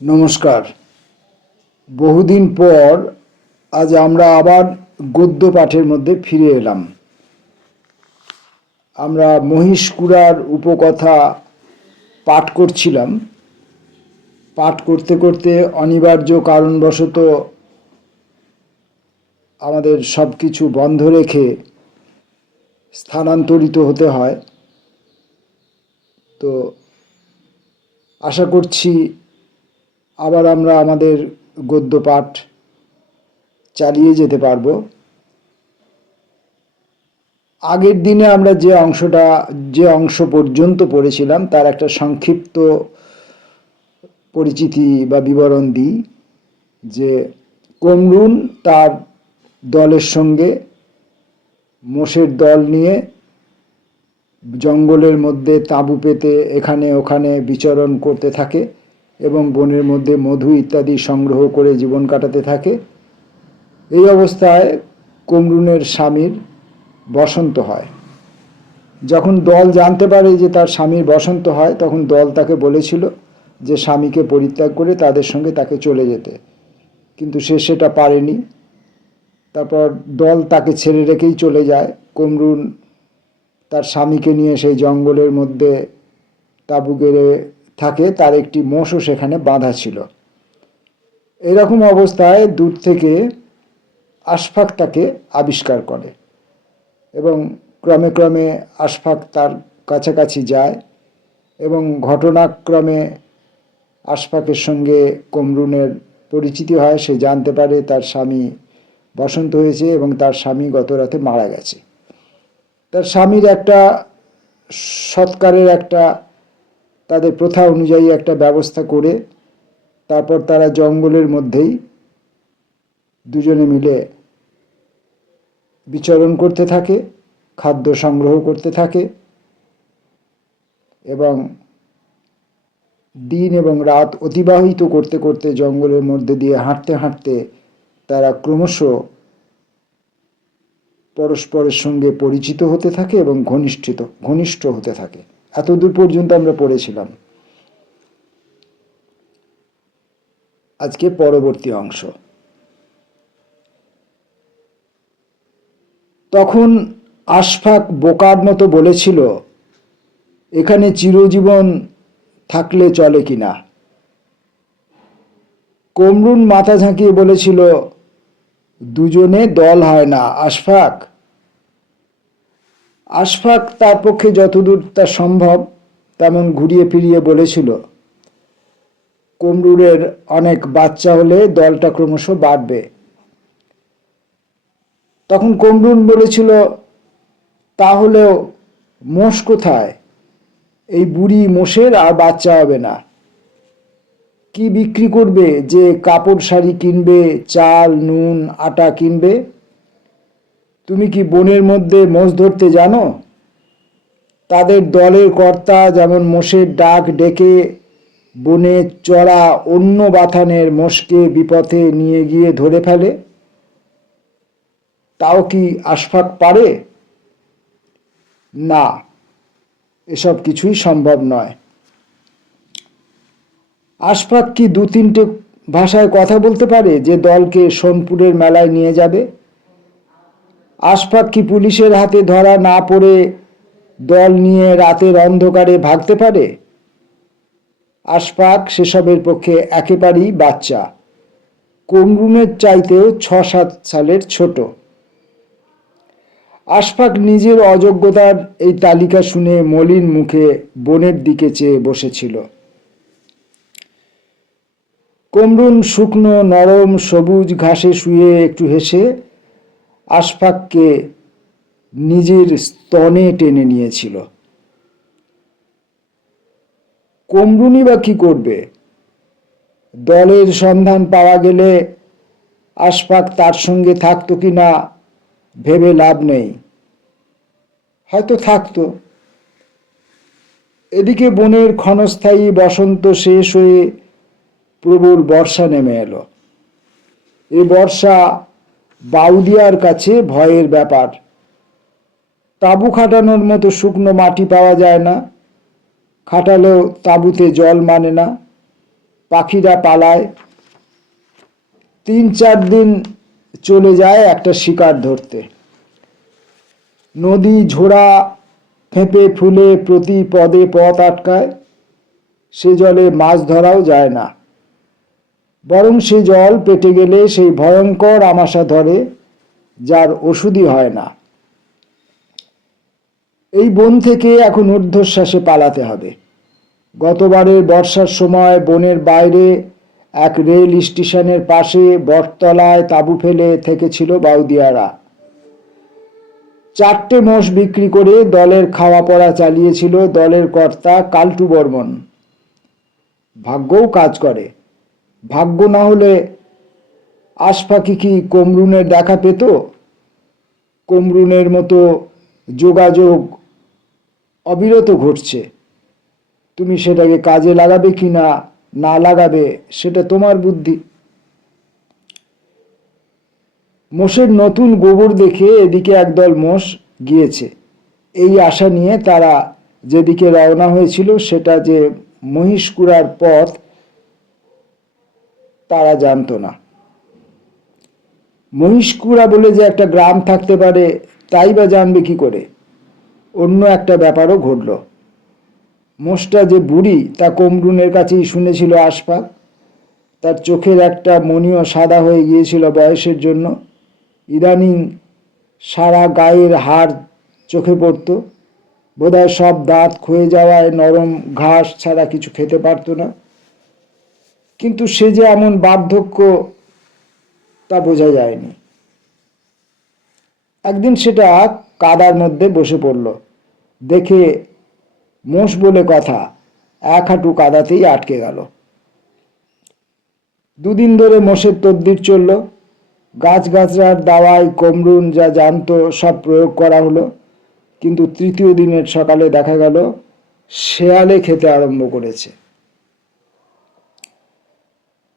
নমস্কার। বহুদিন পর আজ আমরা আবার গদ্য পাঠের মধ্যে ফিরে এলাম। আমরা মহিষকুড়ার উপকথা পাঠ করছিলাম। পাঠ করতে করতে অনিবার্য কারণবশত আমাদের সব কিছু বন্ধ রেখে স্থানান্তরিত হতে হয়। তো আশা করছি আবার আমরা আমাদের গদ্য পাঠ চালিয়ে যেতে পারবো। আগের দিনে আমরা যে অংশ পর্যন্ত পড়েছিলাম তার একটা সংক্ষিপ্ত পরিচিতি বা বিবরণ দিই। যে কমরুন তার দলের সঙ্গে মোষের দল নিয়ে জঙ্গলের মধ্যে তাঁবু পেতে এখানে ওখানে বিচরণ করতে থাকে এবং বনের মধ্যে মধু ইত্যাদি সংগ্রহ করে জীবন কাটাতে থাকে। এই অবস্থায় কমরুনের স্বামীর বসন্ত হয়। যখন দল জানতে পারে যে তার স্বামীর বসন্ত হয়, তখন দল তাকে বলেছিল যে স্বামীকে পরিত্যাগ করে তাদের সঙ্গে তাকে চলে যেতে, কিন্তু সে সেটা পারেনি। তারপর দল তাকে ছেড়ে রেখেই চলে যায়। কমরুন তার স্বামীকে নিয়ে সেই জঙ্গলের মধ্যে তাঁবু গেড়ে থাকে। তার একটি মোষও সেখানে বাঁধা ছিল। এরকম অবস্থায় দূর থেকে আশফাক তাকে আবিষ্কার করে এবং ক্রমে ক্রমে আশফাক তার কাছাকাছি যায় এবং ঘটনাক্রমে আশফাকের সঙ্গে কমরুনের পরিচিতি হয়। সে জানতে পারে তার স্বামী বসন্ত হয়েছে এবং তার স্বামী গত রাতে মারা গেছে। তার স্বামীর একটা সৎকারের তাদের প্রথা অনুযায়ী একটা ব্যবস্থা করে তারপর তারা জঙ্গলের মধ্যেই দুজনে মিলে বিচরণ করতে থাকে, খাদ্য সংগ্রহ করতে থাকে এবং দিন এবং রাত অতিবাহিত করতে করতে জঙ্গলের মধ্যে দিয়ে হাঁটতে হাঁটতে তারা ক্রমশ পরস্পরের সঙ্গে পরিচিত হতে থাকে এবং ঘনিষ্ঠ হতে থাকে। এতদূর পর্যন্ত আমরা পড়েছিলাম। আজকে পরবর্তী অংশ। তখন আশফাক বোকার মতো বলেছিল, এখানে চিরজীবন থাকলে চলে কিনা। কমরুন মাথা ঝাঁকিয়ে বলেছিল, দুজনে দল হয় না আশফাক। আশফাক তার পক্ষে যতদূর তা সম্ভব তেমন ঘুরিয়ে ফিরিয়ে বলেছিল, কমরুনের অনেক বাচ্চা হলে দলটা ক্রমশ বাড়বে। তখন কমরুন বলেছিল, তাহলেও মোষ কোথায়? এই বুড়ি মোষের আর বাচ্চা হবে না। কি বিক্রি করবে যে কাপড় শাড়ি কিনবে, চাল নুন আটা কিনবে? তুমি কি বনের মধ্যে মোষ ধরতে জানো? তাদের দলের কর্তা যেমন মোষের ডাক ডেকে বনে চড়া অন্য বাথানের মোষকে বিপথে নিয়ে গিয়ে ধরে ফেলে, তাও কি আশফাক পারে? না, এসব কিছুই সম্ভব নয়। আশফাক কি দু তিনটে ভাষায় কথা বলতে পারে যে দলকে সোনপুরের মেলায় নিয়ে যাবে? আশফাক কি পুলিশের হাতে ধরা না পড়ে দল নিয়ে রাতের অন্ধকারে ভাগতে পারে? আশফাক সেসবের পক্ষে একেবারেই বাচ্চা, কমরুনের চাইতেও ৬-৭ সালের ছোট। আশফাক নিজের অযোগ্যতার এই তালিকা শুনে মলিন মুখে বনের দিকে চেয়ে বসেছিল। কমরুন শুকনো নরম সবুজ ঘাসে শুয়ে একটু হেসে আশফাককে নিজের স্তনে টেনে নিয়েছিল। কমরুনই বা কি করবে? দলের সন্ধান পাওয়া গেলে আশফাক তার সঙ্গে থাকতো কি না ভেবে লাভ নেই। হয়তো থাকতো। এদিকে বনের ক্ষণস্থায়ী বসন্ত শেষ হয়ে প্রবল বর্ষা নেমে এলো। এই বর্ষা বাউদিয়ার কাছে ভয়ের ব্যাপার। তাঁবু খাটানোর মতো শুকনো মাটি পাওয়া যায় না, খাটালেও তাঁবুতে জল মানে না। পাখিরা পালায়। 3-4 দিন চলে যায় একটা শিকার ধরতে। নদী ঝোড়া ফেঁপে ফুলে প্রতি পদে পথ আটকায়। সে জলে মাছ ধরাও যায় না, বরং সে জল পেটে গেলে সেই ভয়ঙ্কর আমাশা ধরে, যার ওষুধই হয় না। এই বন থেকে এখন ঊর্ধ্বশ্বাসে পালাতে হবে। গতবারের বর্ষার সময় বনের বাইরে এক রেল স্টেশনের পাশে বটতলায় তাঁবু ফেলে থেকেছিল বাউদিয়ারা। 4টে মোষ বিক্রি করে দলের খাওয়া পড়া চালিয়েছিল দলের কর্তা কালটু বর্মন। ভাগ্যও কাজ করে। ভাগ্য না হলে আশফাকি কি কমরুনের দেখা পেত? কমরুনের মতো যোগাযোগ অবিরত ঘটছে। তুমি সেটাকে কাজে লাগাবে কি না লাগাবে সেটা তোমার বুদ্ধি। মোষের নতুন গোবর দেখে এদিকে একদল মোষ গিয়েছে। এই আশা নিয়ে তারা যেদিকে রওনা হয়েছিল সেটা যে মহিষকুড়ার পথ তারা জানত না। মহিষকুড়া বলে যে একটা গ্রাম থাকতে পারে তাই বা জানবে কি করে? অন্য একটা ব্যাপারও ঘটল। মোষটা যে বুড়ি তা কমরুনের কাছেই শুনেছিল আশফাক। তার চোখের একটা মণিও সাদা হয়ে গিয়েছিল বয়সের জন্য। ইদানিং সারা গায়ের হাড় চোখে পড়ত। বোধহয় সব দাঁত ক্ষয়ে যাওয়ায় নরম ঘাস ছাড়া কিছু খেতে পারত না। কিন্তু সে যে এমন বার্ধক্য তা বোঝা যায়নি। একদিন সেটা কাদার মধ্যে বসে পড়ল। দেখে মোষ বলে কথা, 1 হাঁটু কাদাতেই আটকে গেল। 2 দিন ধরে মোষের তদ্বির চলল। গাছগাছড়ার দাওয়ায় কমরুন যা জানতো সব প্রয়োগ করা হলো। কিন্তু 3য় দিনের সকালে দেখা গেল শেয়ালে খেতে আরম্ভ করেছে।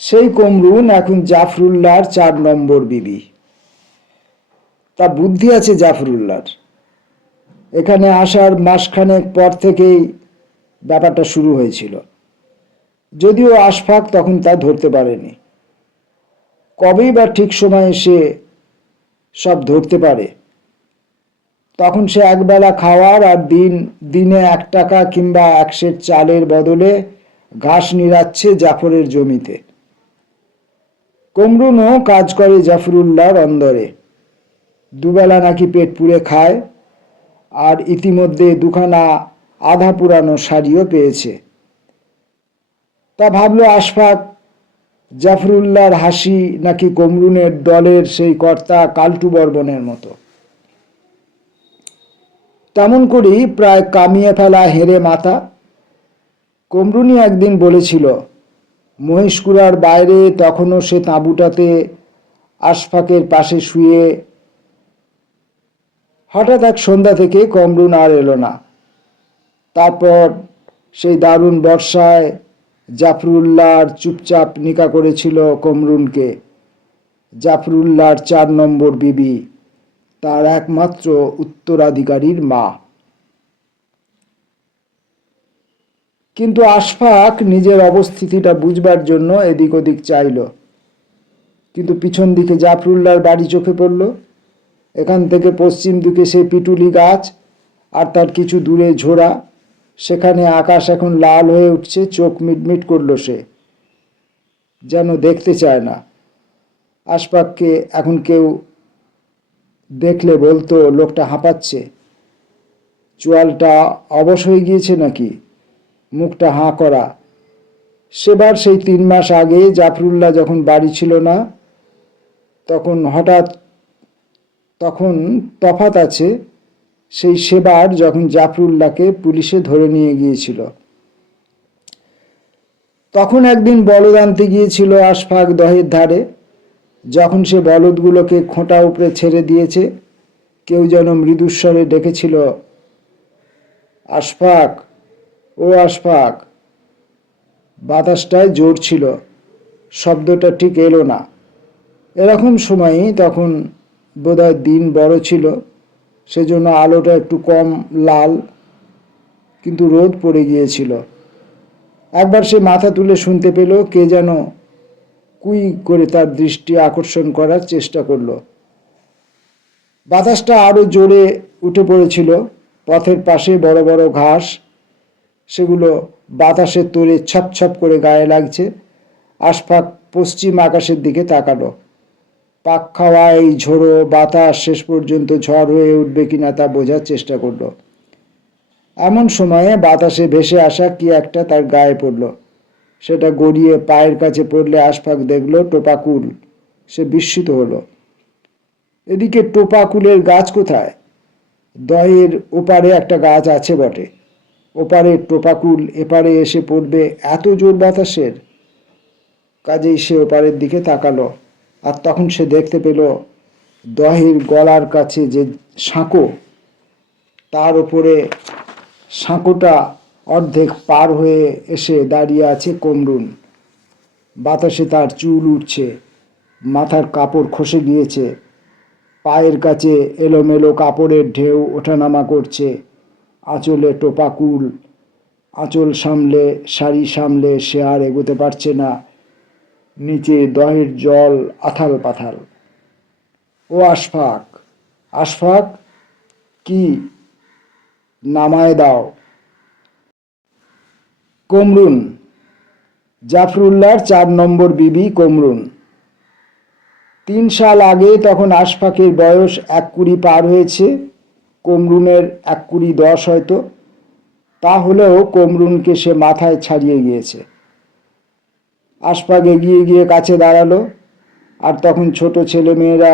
সেই কমরুন এখন জাফরুল্লাহর 4 নম্বর বিবি। তা বুদ্ধি আছে জাফরুল্লাহর। এখানে আসার মাসখানেক পর থেকেই ব্যাপারটা শুরু হয়েছিল, যদিও আশফাক তখন তা ধরতে পারেনি। কবেই বা ঠিক সময়ে সে সব ধরতে পারে? তখন সে একবেলা খাওয়ার আর দিনে 1 টাকা কিংবা 1 সের চালের বদলে ঘাস নিড়াচ্ছে জাফরের জমিতে। কমরুনও কাজ করে জাফরুল্লাহর অন্দরে। দুবেলা নাকি পেট পুড়ে খায়, আর ইতিমধ্যে 2খানা আধা পুরানো শাড়িও পেয়েছে। তা ভাবল আশফাক, জাফরুল্লাহর হাসি নাকি কমরুনের দলের সেই কর্তা কালটু বর্মনের মতো। তেমন করেই প্রায় কামিয়ে ফেলা হেরে মাথা। কমরুনি একদিন বলেছিল মহিষকুড়ার বাইরে তখনও সে তাঁবুটাতে আশফাকের পাশে শুয়ে। হঠাৎ এক সন্ধ্যা থেকে কমরুন আর এলো না। তারপর সেই দারুণ বর্ষায় জাফরুল্লাহর চুপচাপ নিকা করেছিল কমরুনকে জাফরুল্লাহর 4 নম্বর বিবি, তার একমাত্র উত্তরাধিকারীর মা। কিন্তু আশফাক নিজের অবস্থিতিটা বুঝবার জন্য এদিক ওদিক চাইল। কিন্তু পিছন দিকে জাফরুল্লাহর বাড়ি চোখে পড়ল। এখান থেকে পশ্চিম দিকে সেই পিটুলি গাছ, আর তার কিছু দূরে ঝোড়া। সেখানে আকাশ এখন লাল হয়ে উঠছে। চোখ মিটমিট করল সে, যেন দেখতে চায় না। আশফাককে এখন কেউ দেখলে বলতো লোকটা হাঁপাচ্ছে। চোয়ালটা অবশ হয়ে গিয়েছে নাকি, মুখটা হাঁ করা। সেবার সেই 3 মাস আগে জাফরুল্লাহ যখন বাড়ি ছিল না তখন তফাৎ আছে। সেবার যখন জাফরুল্লাহকে পুলিশে ধরে নিয়ে গিয়েছিল, তখন একদিন বলদ আনতে গিয়েছিল আশফাক দহের ধারে। যখন সে বলদগুলোকে খোঁটা উপরে ছেড়ে দিয়েছে, কেউ যেন মৃদুস্বরে ডেকেছিল, আশফাক, ও আশফাক। বাতাসটায় জোর ছিল, শব্দটা ঠিক এলো না। এরকম সময়ই তখন বোধহয় দিন বড় ছিল, সেজন্য আলোটা একটু কম লাল, কিন্তু রোদ পড়ে গিয়েছিল। একবার সে মাথা তুলে শুনতে পেল কে যেন কুই করে তার দৃষ্টি আকর্ষণ করার চেষ্টা করলো। বাতাসটা আরো জোরে উঠে পড়েছিল। পথের পাশে বড় বড় ঘাস, সেগুলো বাতাসের তোড়ে ছপ ছপ করে গায়ে লাগছে। আশফাক পশ্চিম আকাশের দিকে তাকালো। পাক খাওয়া এই ঝোড়ো বাতাস শেষ পর্যন্ত ঝড় হয়ে উঠবে কিনা তা বোঝার চেষ্টা করলো। এমন সময়ে বাতাসে ভেসে আসা কি একটা তার গায়ে পড়ল। সেটা গড়িয়ে পায়ের কাছে পড়লে আশফাক দেখল টোপাকুল। সে বিস্মিত হলো। এদিকে টোপাকুলের গাছ কোথায়? দহের ওপারে একটা গাছ আছে বটে, ওপারে টোপাকুল এপারে এসে পড়বে এত জোর বাতাসের? কাজেই সে ওপারের দিকে তাকালো, আর তখন সে দেখতে পেল দহের গলার কাছে যে সাঁকো, তার উপরে সাঁকোটা অর্ধেক পার হয়ে এসে দাঁড়িয়ে আছে কমরুন। বাতাসে তার চুল উঠছে, মাথার কাপড় খসে গিয়েছে, পায়ের কাছে এলোমেলো কাপড়ের ঢেউ ওঠানামা করছে। আঁচলে টোপাকুল, আঁচল সামলে শাড়ি সামলে সে আর এগোতে পারছে না। নিচে দহের জল আথাল পাথাল। ও আশফাক, আশফাক, কি, নামায় দাও। কমরুন, জাফরুল্লাহর 4 নম্বর বিবি কমরুন। 3 সাল আগে তখন আশফাকের বয়স 21 পার হয়েছে, কমরুনের 21-10 হয়তো। তা হলেও কমরুনকে সে মাথায় ছাড়িয়ে গিয়েছে। আশফাক এগিয়ে গিয়ে কাছে দাঁড়ালো, আর তখন ছোট ছেলে মেয়েরা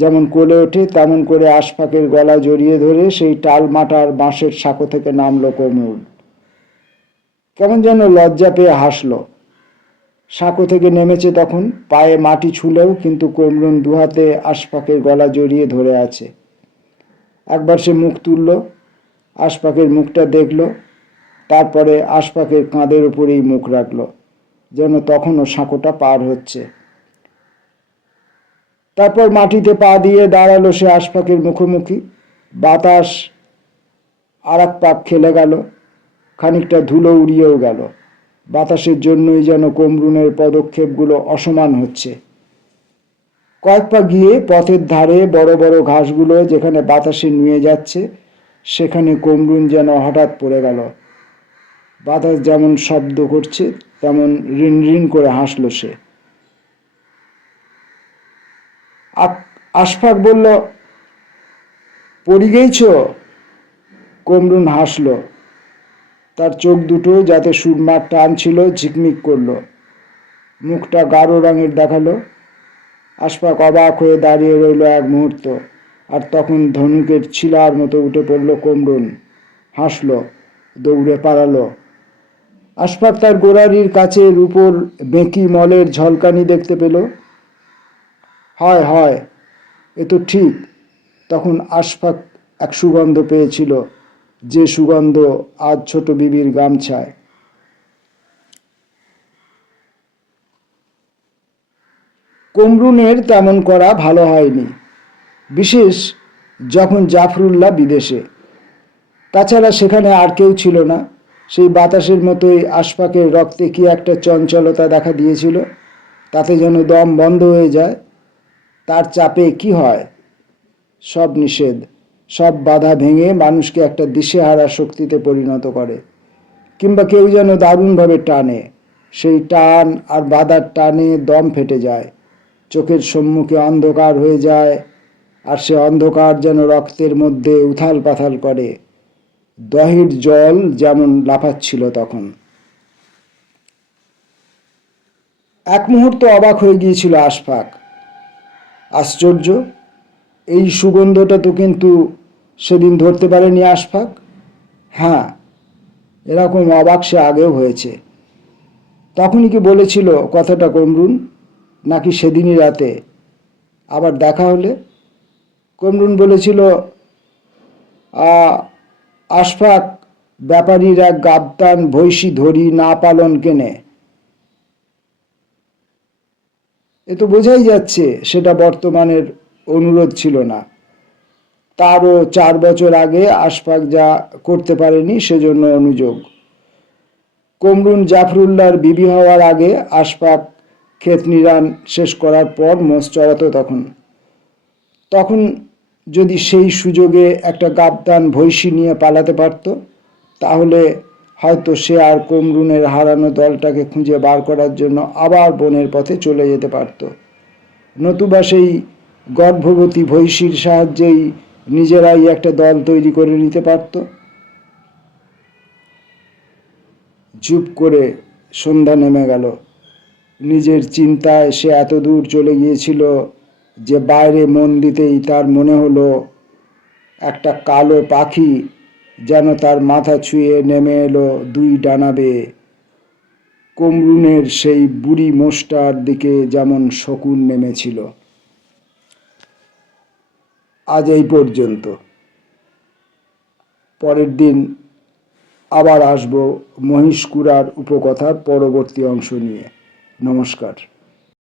যেমন কোলে ওঠে তেমন করে আশফাকের গলা জড়িয়ে ধরে সেই টালমাটার বাঁশের সাঁকো থেকে নামলো কমরুন। কেমন যেন লজ্জা পেয়ে হাসলো। সাঁকো থেকে নেমেছে তখন, পায়ে মাটি ছুঁলেও, কিন্তু কমরুন দুহাতে আশফাকের গলা জড়িয়ে ধরে আছে। একবার সে মুখ তুলল, আশফাকের মুখটা দেখল, তারপরে আশফাকের কাঁধের উপরেই মুখ রাখল, যেন তখনও সাঁকোটা পার হচ্ছে। তারপর মাটিতে পা দিয়ে দাঁড়ালো সে আশফাকের মুখোমুখি। বাতাস আর এক পাক খেলে গেল, খানিকটা ধুলো উড়িয়েও গেল। বাতাসের জন্যই যেন কমরুনের পদক্ষেপগুলো অসমান হচ্ছে। কয়েক পা গিয়ে পথের ধারে বড় বড় ঘাসগুলো যেখানে বাতাসে নুয়ে যাচ্ছে, সেখানে কমরুন যেন হঠাৎ পড়ে গেল। বাতাস যেমন শব্দ করছে তেমন রিন রিন করে হাসল সে। আশফাক বলল, পড়ে গেছ? কমরুন হাসল। তার চোখ দুটো যাতে সুরমার টান ছিল ঝিকমিক করল, মুখটা গাঢ় রঙের দেখালো। আশফাক অবাক হয়ে দাঁড়িয়ে রইল এক মুহূর্ত, আর তখন ধনুকের ছিলার মতো উঠে পড়ল কমরুন। হাসল, দৌড়ে পালালো। আশফাক তার গোড়ারির কাছে রূপোর বেঁকি মলের ঝলকানি দেখতে পেল। হয় হয়, এ তো ঠিক। তখন আশফাক এক সুগন্ধ পেয়েছিল, যে সুগন্ধ আজ ছোট বিবির গামছায়। কমরুনের তেমন করা ভালো হয়নি, বিশেষ যখন জাফরুল্লাহ বিদেশে। তাছাড়া সেখানে আর কেউ ছিল না। সেই বাতাসের মতোই আশফাকের রক্তে কি একটা চঞ্চলতা দেখা দিয়েছিল, তাতে যেন দম বন্ধ হয়ে যায়। তার চাপে কি হয়, সব নিষেধ, সব বাধা ভেঙে মানুষকে একটা দিশেহারা শক্তিতে পরিণত করে। কিংবা কেউ যেন দারুণভাবে টানে, সেই টান আর বাধার টানে দম ফেটে যায়, চোখের সম্মুখে অন্ধকার হয়ে যায়, আর সে অন্ধকার যেন রক্তের মধ্যে উথাল পাথাল করে। দহের জল যেমন লাফাচ্ছিল তখন। এক মুহূর্ত অবাক হয়ে গিয়েছিল আশফাক। আশ্চর্য, এই সুগন্ধটা তো কিন্তু সেদিন ধরতে পারেনি আশফাক। হ্যাঁ, এরকম অবাক সে আগেও হয়েছে। তখনই কি বলেছিল কথাটা কমরুন, নাকি সেদিনই রাতে আবার দেখা হলে? কমরুন বলেছিল, আশফাক, ব্যাপারীর এক গাবতান ভৈষী ধরি না পালন কেনে। এ তো বোঝাই যাচ্ছে সেটা বর্তমানের অনুরোধ ছিল না। তারও 4 বছর আগে আশফাক যা করতে পারেনি সেজন্য অনুযোগ। কমরুন জাফরুল্লাহর বিবি হওয়ার আগে আশফাক ক্ষেত নিড়ান শেষ করার পর মোষ চড়াতো। তখন যদি সেই সুযোগে একটা গাবদান ভৈষী নিয়ে পালাতে পারত, তাহলে হয়তো সে আর কমরুনের হারানো দলটাকে খুঁজে বার করার জন্য আবার বনের পথে চলে যেতে পারত। নতুবা সেই গর্ভবতী ভৈষীর সাহায্যেই নিজেরাই একটা দল তৈরি করে নিতে পারত। চুপ করে সন্ধ্যা নেমে গেল। নিজের চিন্তায় সে এত দূর চলে গিয়েছিল যে বাইরে মন দিতেই তার মনে হলো একটা কালো পাখি যেন তার মাথা ছুঁয়ে নেমে এলো দুই ডানা বেয়ে। কমরুনের সেই বুড়ি মোষটার দিকে যেমন শকুন নেমেছিল। আজ এই পর্যন্ত। পরের দিন আবার আসবো মহিষকুড়ার উপকথার পরবর্তী অংশ নিয়ে। নমস্কার।